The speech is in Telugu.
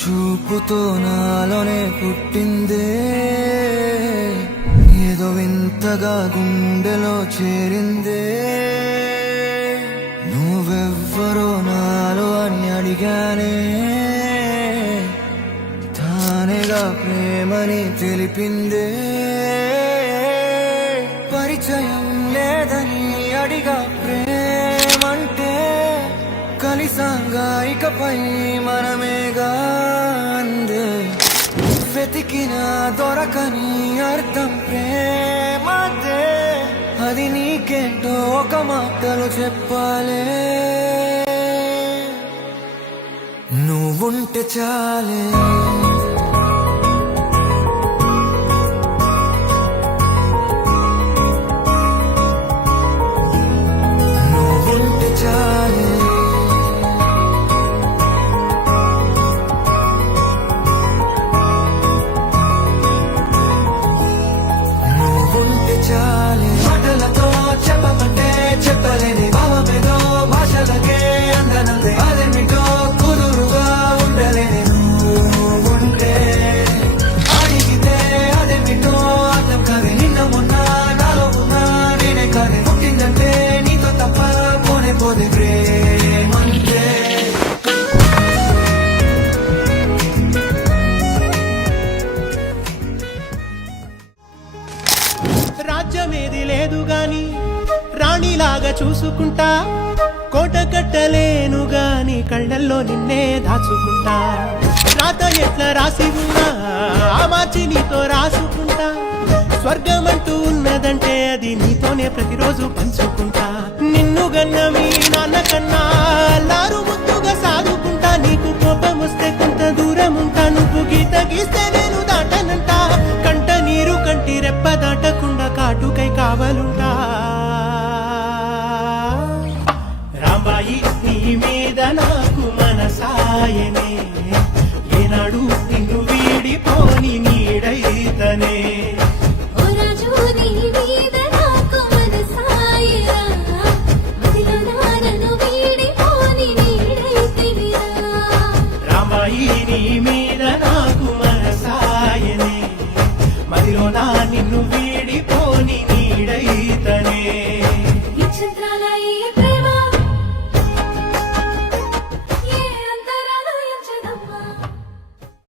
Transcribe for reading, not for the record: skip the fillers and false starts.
చూపుతో నాలోనే పుట్టిందే, ఏదో వింతగా గుండెలో చేరిందే. నువ్వెవ్వరో నాలో అని అడిగానే, తానేగా ప్రేమని తెలిపిందే. పరిచయం లేదని అడిగా ప్రేమంటే, కలిసాంగా ఇకపై మనమేగా అందే. వెతికిన దొరకని అర్థం ప్రేమదే, అది నీకేంటో ఒక మాటలో చెప్పాలే. నువ్వుంటే చాలే, నువ్వుంటే చాలే, నువ్వుంటే చాలే. మాటలతో చెప్పమంటే చెప్పలేని భావమేదో, భాషలకే అందనందే అదేమిటో కుదురుగా ఉండలేని. నువ్వుంటే అడిగితే అదేమిటో అర్థం కాదే. నిన్న మొన్న నాలో ఉన్నా నేనే కాదే. పుట్టిందంటే నీతో తప్ప పోనే పోదే ప్రేమంటే. రాజ్యమేది లేదు గాని రాణిలాగా చూసుకుంటా, కోట కట్టలేను గాని కళ్ళల్లో నిన్నే దాచుకుంటా. రాత ఎట్లా రాసి ఉన్నా ఆ మార్చి నీతో రాసుకుంటా. స్వర్గమంటూ ఉన్నదంటే అది నీతోనే ప్రతిరోజు పంచుకుంటా. నిన్ను గన్న మీ నాన్న కన్నా లారు ముద్దుగా సాదుకుంటా. నీకు కోపం వస్తే కొంత దూరం ఉంటా, నువ్వు గీత గీస్తే నేను దాటనంట. కంట నీరు కంటి రెప్ప దాటకుండా కాటుకై కావలుంటా. రాంబాయి నీ మీద నాకు మనసాయనే, ఏనాడు నిన్ను వీడిపోని నీడైతనే. రాంబాయి నీ మీద నాకు మనసాయనే, మదిలో నా నిన్ను వీడిపోని నీడైతనే.